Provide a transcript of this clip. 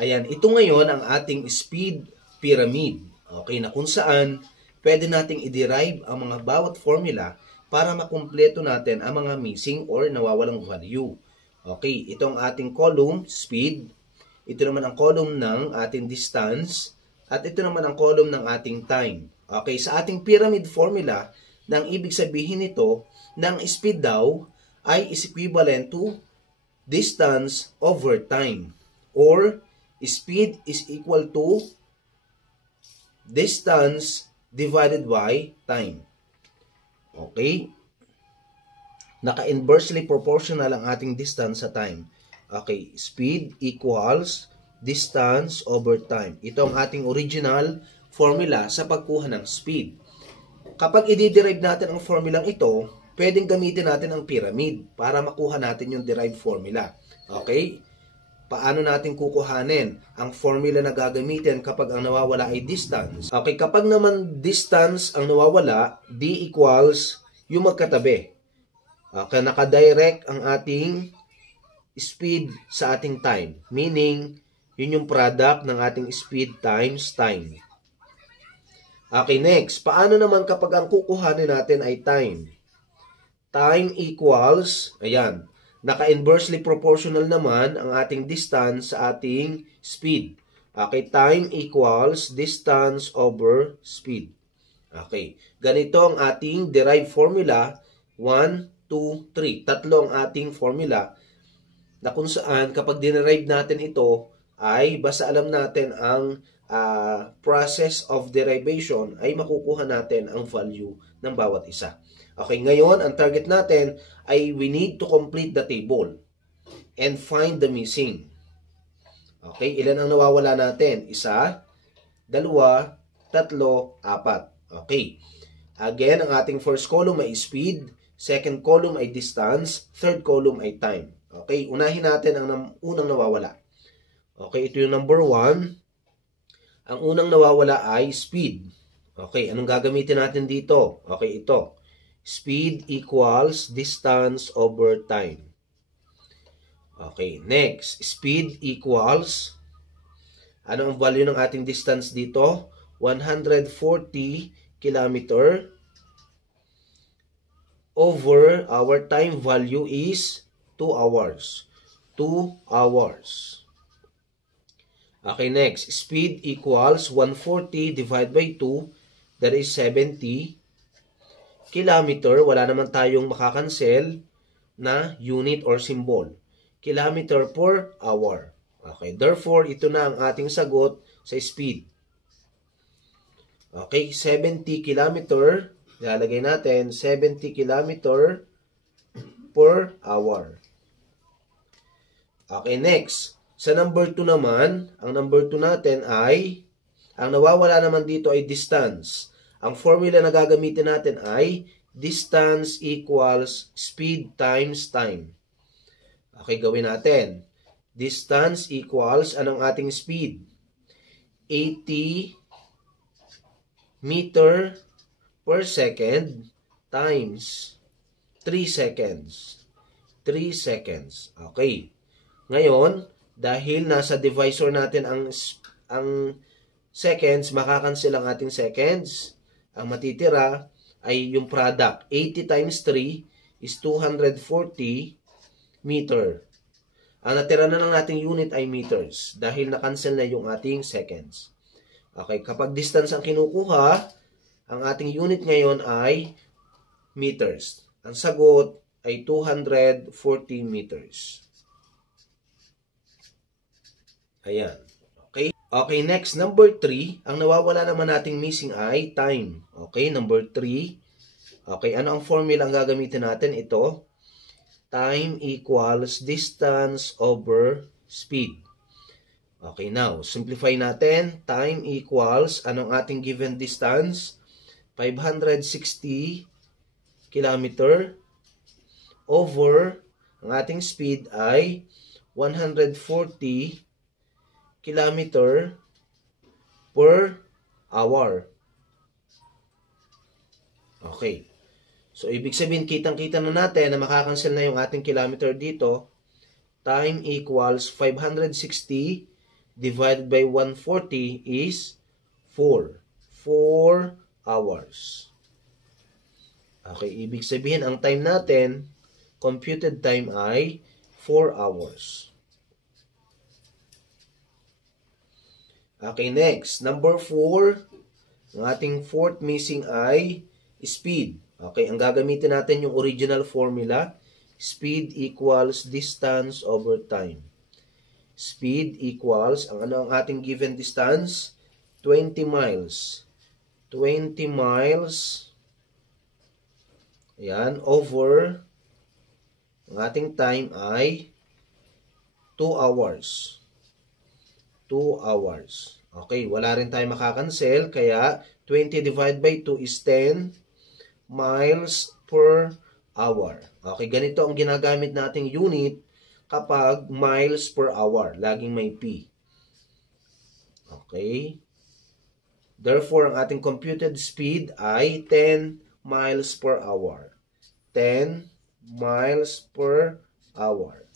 Ayan, ito ngayon ang ating speed pyramid. Okay, na kung saan pwede nating i-derive ang mga bawat formula para makumpleto natin ang mga missing or nawawalang value. Okay, ito ang ating column, speed. Ito naman ang column ng ating distance. At ito naman ang column ng ating time. Okay, sa ating pyramid formula, nang ibig sabihin nito, ng speed daw ay is equivalent to distance over time. Or speed is equal to distance divided by time. Okay? Naka-inversely proportional ang ating distance sa time. Okay, speed equals distance over time. Ito ang ating original formula sa pagkuha ng speed. Kapag i-derive natin ang formulang ito, pwedeng gamitin natin ang pyramid para makuha natin yung derived formula. Okay? Paano natin kukuhanin ang formula na gagamitin kapag ang nawawala ay distance? Okay, kapag naman distance ang nawawala, D equals yung magkatabi. Okay, nakadirect ang ating speed sa ating time. Meaning, yun yung product ng ating speed times time. Okay, next. Paano naman kapag ang kukuhanin natin ay time? Time equals, ayan, naka-inversely proportional naman ang ating distance sa ating speed. Okay, time equals distance over speed. Okay, ganito ang ating derived formula. 1, 2, 3. Tatlo ang ating formula na kung saan kapag dinerive natin ito ay basta alam natin ang process of derivation ay makukuha natin ang value ng bawat isa. Okay, ngayon, ang target natin ay we need to complete the table and find the missing. Okay, ilan ang nawawala natin? 1, 2, 3, 4. Okay. Again, ang ating first column ay speed, second column ay distance, third column ay time. Okay, unahin natin ang unang nawawala. Okay, ito yung number 1. Ang unang nawawala ay speed. Okay, anong gagamitin natin dito? Okay, ito. Speed equals distance over time. Okay, next. Speed equals, ano ang value ng ating distance dito? 140 kilometer over our time value is 2 hours. 2 hours. Okay, next. Speed equals 140 divided by 2. That is 70 kilometer, wala naman tayong makakancel na unit or symbol. Kilometer per hour. Okay, therefore, ito na ang ating sagot sa speed. Okay, 70 kilometer, lalagay natin 70 kilometer per hour. Okay, next. Sa number 2 naman, ang number 2 natin ay, ang nawawala naman dito ay distance. Ang formula na gagamitin natin ay distance equals speed times time. Okay, gawin natin. Distance equals, anong ating speed? 80 meter per second times 3 seconds. 3 seconds. Okay. Ngayon, dahil nasa divisor natin ang seconds, makakancel ang ating seconds. Ang matitira ay yung product. 80 times 3 is 240 meter. Ang natira na ng ating unit ay meters dahil na-cancel na yung ating seconds. Okay, kapag distance ang kinukuha, ang ating unit ngayon ay meters. Ang sagot ay 240 meters. Ayan. Okay, next, number 3. Ang nawawala naman nating missing ay time. Okay, number 3. Okay, ano ang formula ang gagamitin natin? Ito. Time equals distance over speed. Okay, now, simplify natin. Time equals, anong ating given distance? 560 kilometer over, ang ating speed ay 140 kilometer per hour. Okay. So, ibig sabihin, kitang-kita na natin na makakancel na yung ating kilometer dito. Time equals 560 divided by 140 is 4. 4 hours. Okay, ibig sabihin, ang time natin, computed time ay 4 hours. Okay, next. Number 4, ang ating fourth missing ay speed. Okay, ang gagamitin natin yung original formula. Speed equals distance over time. Speed equals, ang ating given distance? 20 miles. 20 miles, ayan, over, ang ating time ay 2 hours. 2 hours. Okay, wala rin tayo makakancel, kaya 20 divided by 2 is 10 miles per hour. Okay, ganito ang ginagamit nating unit kapag miles per hour. Laging may P. Okay. Therefore, ang ating computed speed ay 10 miles per hour. 10 miles per hour.